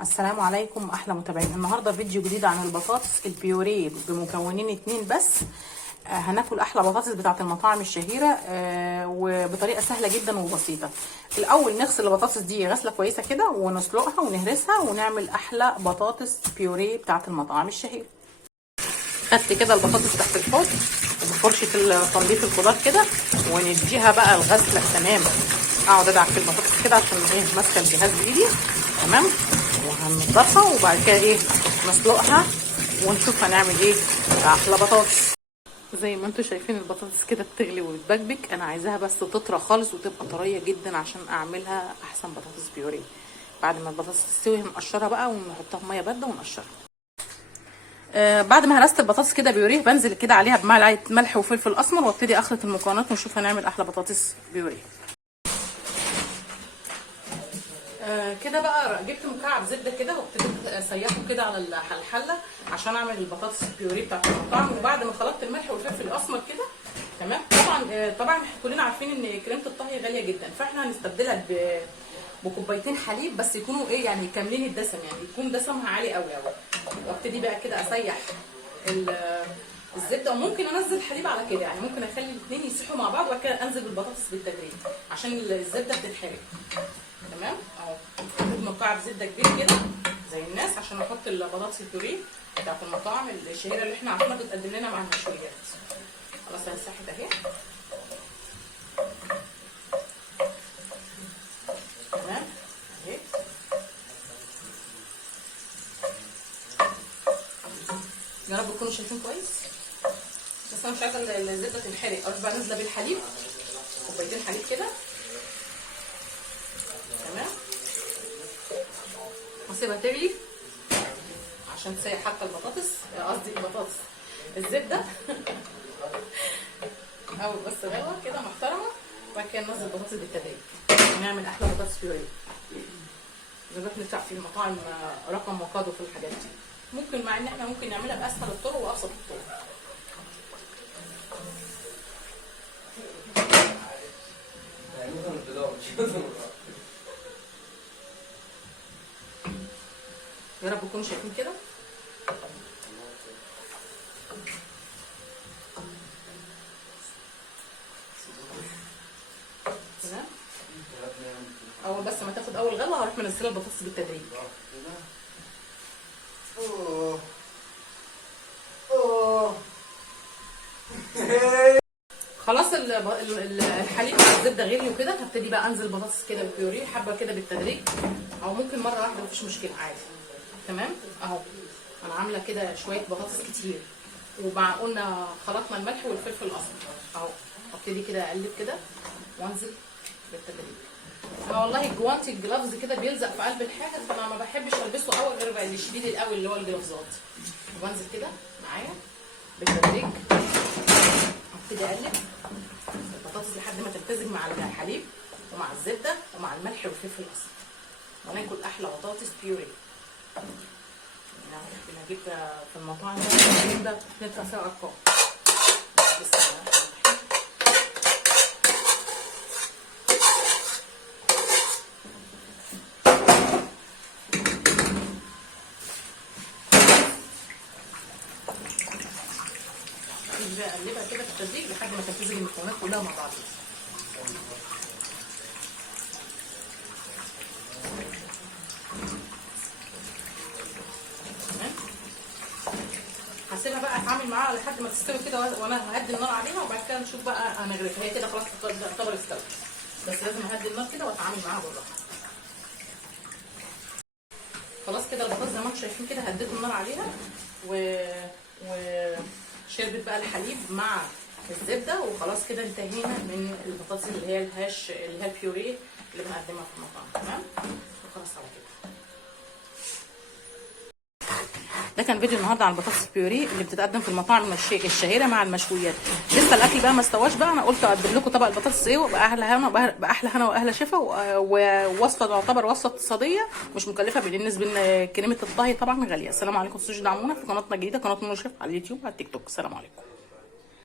السلام عليكم احلى متابعين. النهارده فيديو جديد عن البطاطس البيوريه بمكونين اتنين بس. هناكل احلى بطاطس بتاعه المطاعم الشهيره وبطريقه سهله جدا وبسيطه. الاول نغسل البطاطس دي غسله كويسه كده ونسلقها ونهرسها ونعمل احلى بطاطس بيوريه بتاعه المطاعم الشهيره. خدت كده البطاطس تحت الحوض بفرشه تنظيف الخضار كده ونديها بقى الغسله تمام. اقعد ادعك في البطاطس كده عشان ماسكه الجهاز بايدي تمام، وهنضفها وبعد كده نسلقها ونشوف هنعمل احلى بطاطس. زي ما انتم شايفين البطاطس كده بتغلي وبتبكبك، انا عايزاها بس تطرى خالص وتبقى طريه جدا عشان اعملها احسن بطاطس بيوريه. بعد ما البطاطس تستوي هنقشرها بقى ونحطها في ميه بارده ونقشرها. بعد ما هرست البطاطس كده بيوريه بنزل كده عليها بمعلقه ملح وفلفل اسمر وابتدي اخلط المكونات ونشوف هنعمل احلى بطاطس بيوريه. كده بقى جبت مكعب زبده كده وابتديت اسيحه كده على الحله عشان اعمل البطاطس البيوريه بتاعت المطاعم. وبعد ما خلطت الملح والفلفل الاسمر كده تمام، طبعا كلنا عارفين ان كريمه الطهي غاليه جدا، فاحنا هنستبدلها بكوبايتين حليب بس يكونوا يعني كاملين الدسم، يعني يكون دسمها عالي قوي قوي. وابتدي بقى كده اسيح الزبده، وممكن انزل حليب على كده، يعني ممكن اخلي الاثنين يسيحوا مع بعض وبعد كده انزل بالبطاطس بالتدريج عشان الزبده بتتحرق. تمام اهو، هاخد مكعب زبده كبير كده زي الناس عشان احط البطاطس البيوريه بتاعت المطاعم الشهيره اللي احنا عارفينها بتقدم لنا مع المشويات. خلاص انا ساحت اهي تمام اهي. يا رب تكونوا شايفين كويس، بس انا مش عايزه الزبده تنحرق. اروح بقى نازله بالحليب، كوبايتين حليب كده تمام، واسيبها تغلي عشان تسيح حتى البطاطس، قصدي البطاطس الزبده اول بس غلوه كده محترمه، وبعد كده ننزل البطاطس بالتدريج ونعمل احلى بطاطس بيوريه. نروح ندفع في المطاعم رقم وقاده في الحاجات دي، ممكن مع ان احنا ممكن نعملها باسهل الطرق وابسط الطرق. يا رب تكونوا شايفين كده تمام. اول بس ما تاخد اول غلوه هروح منزله البطاطس بالتدريج. خلاص الحليب مع الزبده غلي وكده، هبتدي بقى انزل بطاطس كده بالبيوريه حبه كده بالتدريج، او ممكن مره واحده مفيش مشكله عادي تمام. اهو انا عامله كده شويه بطاطس كتير، قلنا خلطنا الملح والفلفل الاسمر اهو. ابتدي كده اقلب كده وانزل بالتدريج. انا والله الجوانتي الجلافز كده بيلزق في قلب الحاجه، فانا ما بحبش البسه قوي غير بقى الشديد القوي اللي هو الجلافزات. وبنزل كده معايا بالتدريج، ابتدي اقلب البطاطس لحد ما تمتزج مع الحليب ومع الزبده ومع الملح والفلفل الاسمر، وناكل احلى بطاطس بيوري. بنجيب في المطاعم ده ندفع فيها ارقام. بسم الله. بقى اقلبها كده في التدريج لحد ما تمتزج المكونات كلها مع بعض. تمام، هسيبها بقى اتعامل معاها لحد ما تستوي كده، وانا ههدي النار عليها وبعد كده نشوف بقى هنغرفها. هي كده خلاص تعتبر استوت، بس لازم اهدي النار كده واتعامل معاها بالراحه. خلاص كده البطاطس زي ما انتم شايفين كده هديت النار عليها شربت بقى الحليب مع الزبده، وخلاص كده انتهينا من البطاطس اللي هي الهاش اللي هي البيوريه اللي بنقدمها في المطعم. تمام، وخلاص على كده. ده كان فيديو النهارده عن البطاطس البيوريه اللي بتتقدم في المطاعم الشهيره مع المشويات. لسه الاكل بقى ما استواش بقى، انا قلت اقدم لكم طبق البطاطس وباحلى هنا واهل شفا، ووصفه تعتبر وصفه اقتصاديه مش مكلفه بالنسبه لكلمه الطهي طبعا غاليه. السلام عليكم، تنسوش تدعمونا في قناتنا الجديده قناه منى شيف على اليوتيوب وعلى التيك توك. السلام عليكم.